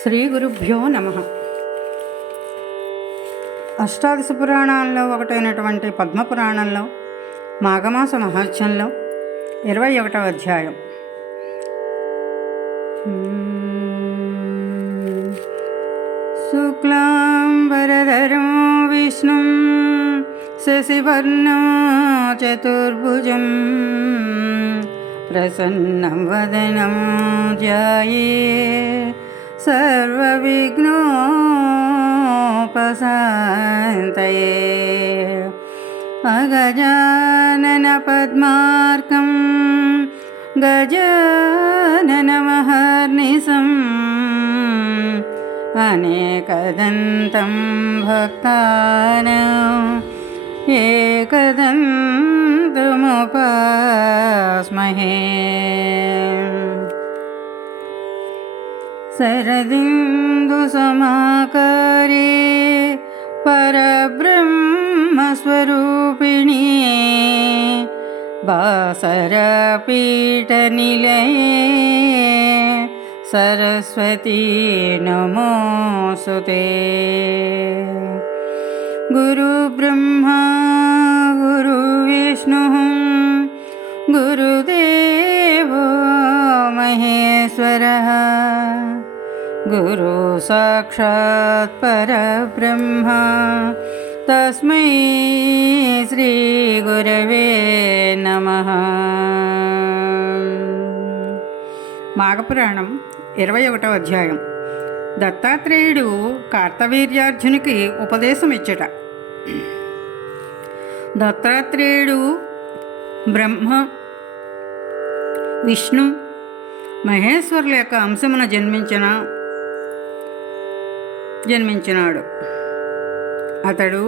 శ్రీ గురుభ్యో నమ. అష్టాదశ పురాణాల్లో ఒకటైనటువంటి పద్మపురాణంలో మాఘమాస మహత్యంలో 21వ అధ్యాయం. శుక్లాంబరధరం విష్ణుం శశివర్ణం చతుర్భుజం ప్రసన్నం వదనం ధ్యాయే సర్వవిఘ్నోపశాంతయే. అగజానన పద్మార్కం గజాననమహర్నిశం అనేకదంతం భక్తానాం ఏకదంతముపాస్మహే. శరదిందు సమాకారే పరబ్రహ్మస్వరూపిణి బాసరపీఠనిలయే సరస్వతీ నమోస్తుతే. గురుబ్రహ్మా గురువిష్ణుః గురుదేవో మహేశ్వరః గురు సాక్షాత్ పరబ్రహ్మ తస్మై శ్రీ గురవే నమః. మాఘపురాణం 21వ అధ్యాయం. దత్తాత్రేయుడు కార్తవీర్యార్జునికి ఉపదేశం ఇచ్చుట. దత్తాత్రేయుడు బ్రహ్మ విష్ణు మహేశ్వరుల యొక్క అంశమున జన్మించినాడు. అతడు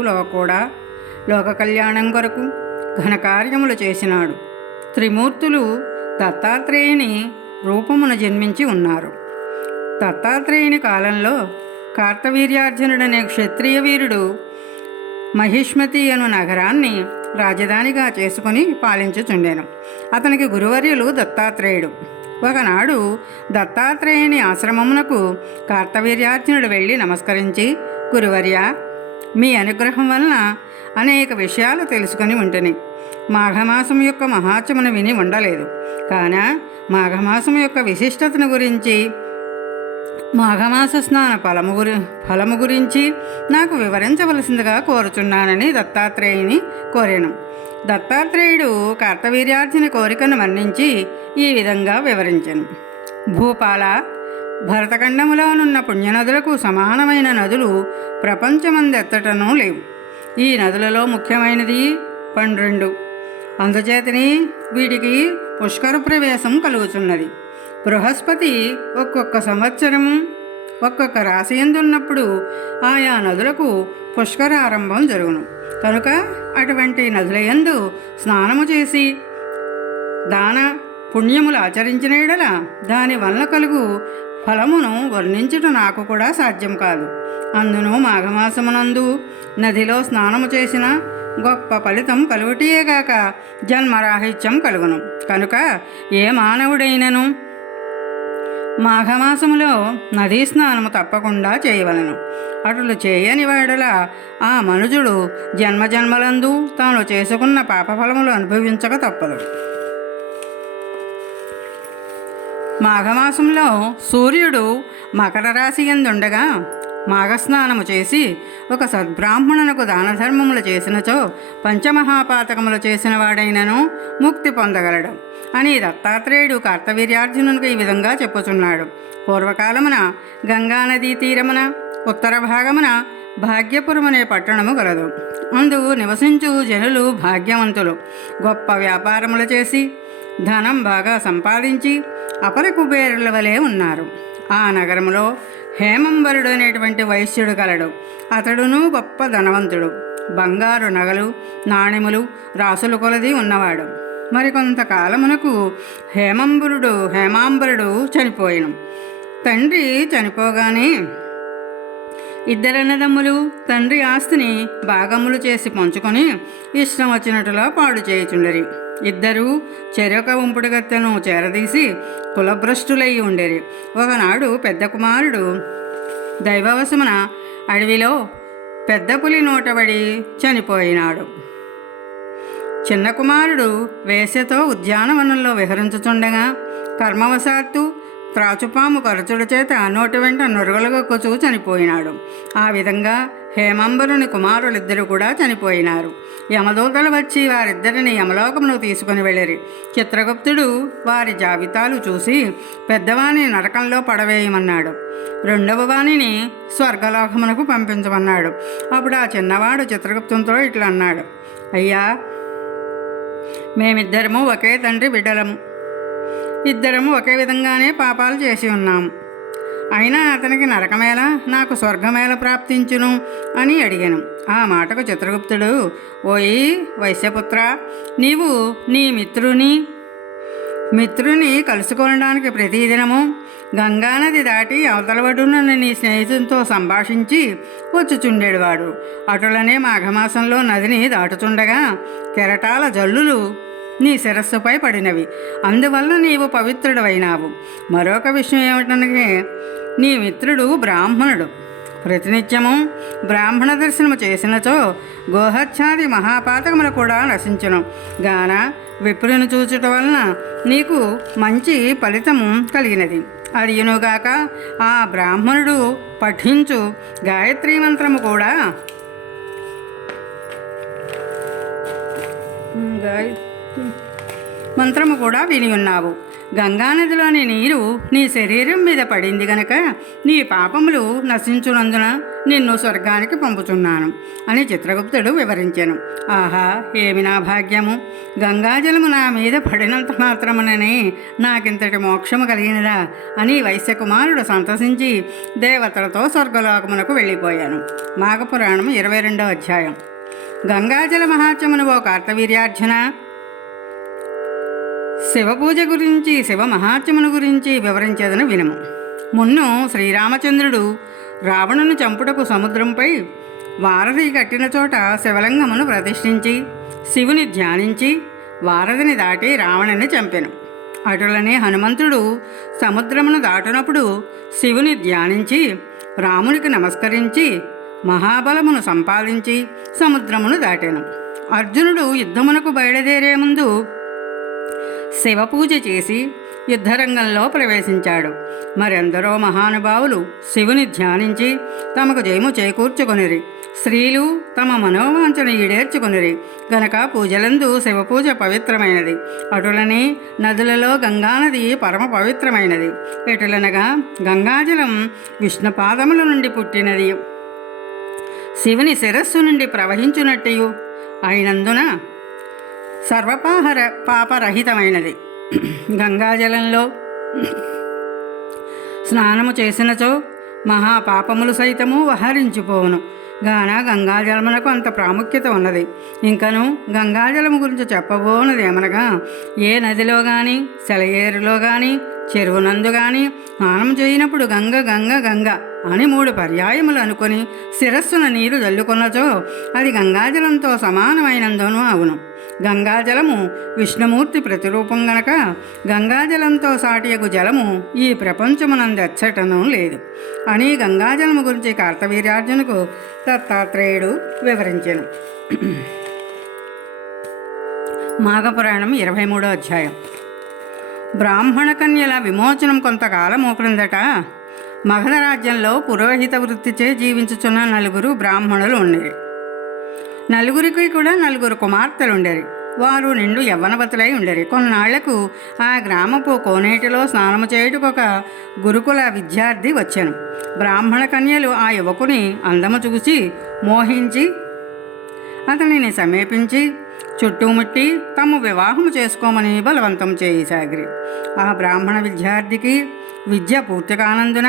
లోక కళ్యాణం కొరకు ఘనకార్యములు చేసినాడు. త్రిమూర్తులు దత్తాత్రేయుని రూపమున జన్మించి ఉన్నారు. దత్తాత్రేయుని కాలంలో కార్తవీర్యార్జునుడనే క్షత్రియ వీరుడు మహిష్మతి అను నగరాన్ని రాజధానిగా చేసుకుని పాలించుచుండెను. అతనికి గురువర్యులు దత్తాత్రేయుడు. ఒకనాడు దత్తాత్రేయుని ఆశ్రమమునకు కార్తవీర్యార్జునుడు వెళ్ళి నమస్కరించి, గురువర్య, మీ అనుగ్రహం వలన అనేక విషయాలు తెలుసుకొని ఉంటుని. మాఘమాసం యొక్క మహాత్మ్యమును విని ఉండలేదు. కాన మాఘమాసం యొక్క విశిష్టతను గురించి, మాఘమాస స్నాన ఫలము గురించి నాకు వివరించవలసిందిగా కోరుచున్నానని దత్తాత్రేయుని కోరాను. దత్తాత్రేయుడు కార్తవీర్యార్జుని కోరికను మన్నించి ఈ విధంగా వివరించెను. భూపాల, భరతఖండములోనున్న పుణ్యనదులకు సమానమైన నదులు ప్రపంచమందెత్తటనూ లేవు. ఈ నదులలో ముఖ్యమైనది 12. అందుచేతని వీటికి పుష్కర ప్రవేశం కలుగుచున్నది. బృహస్పతి ఒక్కొక్క సంవత్సరము ఒక్కొక్క రాశి యందున్నప్పుడు ఆయా నదులకు పుష్కరారంభం జరుగును. కనుక అటువంటి నదుల యందు స్నానము చేసి దాన పుణ్యములు ఆచరించిన యెడల దాని వలన కలుగు ఫలమును వర్ణించుట నాకు కూడా సాధ్యం కాదు. అందును మాఘమాసమునందు నదిలో స్నానము చేసిన గొప్ప ఫలితం కలుగుటియేగాక జన్మరాహిత్యం కలుగును. కనుక ఏ మానవుడైనను మాఘమాసములో నదీ స్నానము తప్పకుండా చేయవలను. అట్లు చేయని వాడల ఆ మనుజుడు జన్మజన్మలందు తాను చేసుకున్న పాపఫలములు అనుభవించక తప్పదు. మాఘమాసంలో సూర్యుడు మకర రాశి యందుండగా మాఘస్నానము చేసి ఒక సద్బ్రాహ్మణునకు దానధర్మములు చేసినచో పంచమహాపాతకములు చేసిన వాడైనను ముక్తి పొందగలడు అని దత్తాత్రేయుడు కార్తవీర్యార్జునునికి ఈ విధంగా చెప్పుచున్నాడు. పూర్వకాలమున గంగానదీ తీరమున ఉత్తర భాగమున భాగ్యపురమనే పట్టణము గలదు. అందు నివసించు జనులు భాగ్యవంతులు. గొప్ప వ్యాపారములు చేసి ధనం బాగా సంపాదించి అపర కుబేరుల వలె ఉన్నారు. ఆ నగరములో హేమంబరుడు అనేటువంటి వైశ్యుడు కలడు. అతడును గొప్ప ధనవంతుడు. బంగారు నగలు నాణెములు రాసుల కొలది ఉన్నవాడు. మరికొంతకాలమునకు హేమాంబరుడు చనిపోయెను. తండ్రి చనిపోగానే ఇద్దరన్నదమ్ములు తండ్రి ఆస్తిని భాగములు చేసి పంచుకొని ఇష్టం వచ్చినట్టులా పాడు చేయుచుండరి. ఇద్దరూ చెరొక ఉంపుడుగత్తెను చేరదీసి కులభ్రష్టులై ఉండేరి. ఒకనాడు పెద్ద కుమారుడు దైవవశమున అడవిలో పెద్ద పులి నోటబడి చనిపోయినాడు. చిన్న కుమారుడు వేశ్యతో ఉద్యానవనంలో విహరించుచుండగా కర్మవశాత్తు త్రాచుపాము కరచుల చేత నోటి వెంట నొరుగులగొచ్చు చనిపోయినాడు. ఆ విధంగా హేమంబరుని కుమారులిద్దరూ కూడా చనిపోయినారు. యమదూతలు వచ్చి వారిద్దరిని యమలోకమును తీసుకుని వెళ్ళిరి. చిత్రగుప్తుడు వారి జాబితాలు చూసి పెద్దవాణి నరకంలో పడవేయమన్నాడు, రెండవ వాణిని స్వర్గలోకమునకు పంపించమన్నాడు. అప్పుడు ఆ చిన్నవాడు చిత్రగుప్తునితో ఇట్లా అన్నాడు, అయ్యా, మేమిద్దరము ఒకే తండ్రి బిడ్డలము, ఇద్దరము ఒకే విధంగానే పాపాలు చేసి ఉన్నాము. అయినా అతనికి నరకమేళ, నాకు స్వర్గమేళ ప్రాప్తించును అని అడిగాను. ఆ మాటకు చిత్రగుప్తుడు, ఓయి వైశ్యపుత్ర, నీవు నీ మిత్రుని కలుసుకోవడానికి ప్రతిదినము గంగానది దాటి అవతలవడున నీ స్నేహితునితో సంభాషించి వచ్చుచుండేవాడు. అటులనే మాఘమాసంలో నదిని దాటుచుండగా కెరటాల జల్లులు నీ శిరస్సుపై పడినవి, అందువల్ల నీవు పవిత్రుడవైనావు. మరొక విషయం ఏమిటనగా నీ మిత్రుడు బ్రాహ్మణుడు. ప్రతినిత్యము బ్రాహ్మణ దర్శనము చేసినచో గోహత్యాది మహాపాతకములు కూడా నశించును గాన విప్రుని చూచుట వలన నీకు మంచి ఫలితము కలిగినది. అదియునుగాక ఆ బ్రాహ్మణుడు పఠించు గాయత్రీ మంత్రము కూడా విని ఉన్నావు. గంగానదిలోని నీరు నీ శరీరం మీద పడింది గనక నీ పాపములు నశించునందున నిన్ను స్వర్గానికి పంపుచున్నాను అని చిత్రగుప్తుడు వివరించాను. ఆహా, ఏమి నా భాగ్యము! గంగాజలము నా మీద పడినంత మాత్రముననే నాకింతటి మోక్షము కలిగినదా అని వైశ్యకుమారుడు సంతసించి దేవతలతో స్వర్గలోకమునకు వెళ్ళిపోయాను. మాఘపురాణం 22వ అధ్యాయం. గంగాజల మహాత్మ్యమును ఓ కార్తవీర్యార్జున, శివపూజ గురించి, శివ మహాత్మ్యమును గురించి వివరించేదను వినుము. మున్ను శ్రీరామచంద్రుడు రావణుని చంపుటకు సముద్రంపై వారధి కట్టిన చోట శివలింగమును ప్రతిష్ఠించి శివుని ధ్యానించి వారధిని దాటి రావణుని చంపెను. అటులనే హనుమంతుడు సముద్రమును దాటినప్పుడు శివుని ధ్యానించి రామునికి నమస్కరించి మహాబలమును సంపాదించి సముద్రమును దాటాను. అర్జునుడు యుద్ధమునకు బయలుదేరే ముందు శివపూజ చేసి యుద్ధరంగంలో ప్రవేశించాడు. మరెందరో మహానుభావులు శివుని ధ్యానించి తమకు జయము చేకూర్చుకొనిరి. స్త్రీలు తమ మనోవాంఛను ఈడేర్చుకొనిరి గనక పూజలందు శివపూజ పవిత్రమైనది. అటులనే నదులలో గంగానది పరమ పవిత్రమైనది. ఎటులనగా గంగాజలం విష్ణుపాదముల నుండి పుట్టినది, శివుని శిరస్సు నుండి ప్రవహించునట్టు అయినందున పాపరహితమైనది. గంగాజలంలో స్నానము చేసినచో మహాపాపములు సైతము వహరించిపోవును గాన గంగాజలమునకు అంత ప్రాముఖ్యత ఉన్నది. ఇంకను గంగాజలము గురించి చెప్పబోనది ఏమనగా, ఏ నదిలో కానీ సెలయేరులో కానీ చెరువునందు కానీ స్నానం చేయనప్పుడు గంగ గంగ గంగ అని 3 పర్యాయములు అనుకొని శిరస్సున నీరు జల్లుకొన్నచో అది గంగాజలంతో సమానమైనందును అవును. గంగాజలము విష్ణుమూర్తి ప్రతిరూపం గనక గంగాజలంతో సాటియగు జలము ఈ ప్రపంచమునందు ఎచ్చటను లేదు అని గంగాజలము గురించి కార్తవీర్యార్జునుకు దత్తాత్రేయుడు వివరించెను. మాఘపురాణం 23వ అధ్యాయం. బ్రాహ్మణ కన్యల విమోచనం కొంతకాలము క్రిందట మగధ రాజ్యంలో పురోహిత వృత్తిచే జీవించుచున్న 4 బ్రాహ్మణులు ఉండేవి. 4కి కూడా 4 కుమార్తెలు ఉండేవి. వారు నిండు యవ్వనవతులై ఉండేవి. కొన్నాళ్లకు ఆ గ్రామపు కోనేటిలో స్నానము చేయుటకు ఒక గురుకుల విద్యార్థి వచ్చాను. బ్రాహ్మణ కన్యలు ఆ యువకుని అందము చూసి మోహించి అతనిని సమీపించి చుట్టుముట్టి తమ వివాహము చేసుకోమని బలవంతం చేయసాగిరి. ఆ బ్రాహ్మణ విద్యార్థికి విద్య పూర్తి కానందున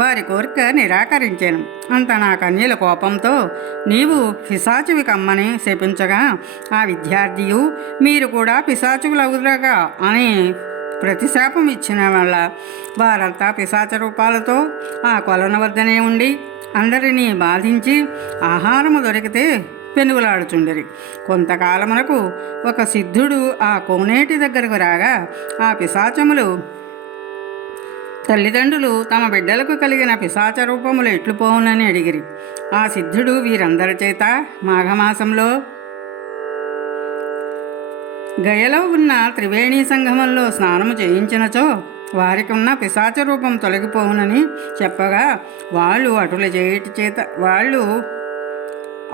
వారి కోరిక నిరాకరించాను. అంత నా కన్యల కోపంతో నీవు పిశాచువి కమ్మని శపించగా ఆ విద్యార్థియు మీరు కూడా పిశాచువులవుదురుగా అని ప్రతిశాపం ఇచ్చిన వల్ల వారంతా పిశాచ రూపాలతో ఆ కొలను వద్దనే ఉండి అందరినీ బాధించి ఆహారము దొరికితే పెనుగులాడుచుండిరి. కొంతకాలమునకు ఒక సిద్ధుడు ఆ కోనేటి దగ్గరకు రాగా ఆ పిశాచములు తల్లిదండ్రులు తమ బిడ్డలకు కలిగిన పిశాచ రూపములు ఎట్లు పోవునని అడిగిరి. ఆ సిద్ధుడు వీరందరి చేత మాఘమాసంలో గయలో ఉన్న త్రివేణీ సంగమంలో స్నానము చేయించినచో వారికి ఉన్న పిశాచ రూపం తొలగిపోవునని చెప్పగా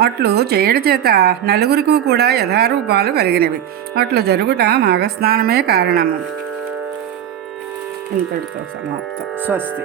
అట్లు చేయడి చేత నలుగురికి కూడా యథారూపాలు కలిగినవి. అట్లు జరుగుట మాఘస్నానమే కారణము. ఇంతటితో సమాప్తం. స్వస్తి.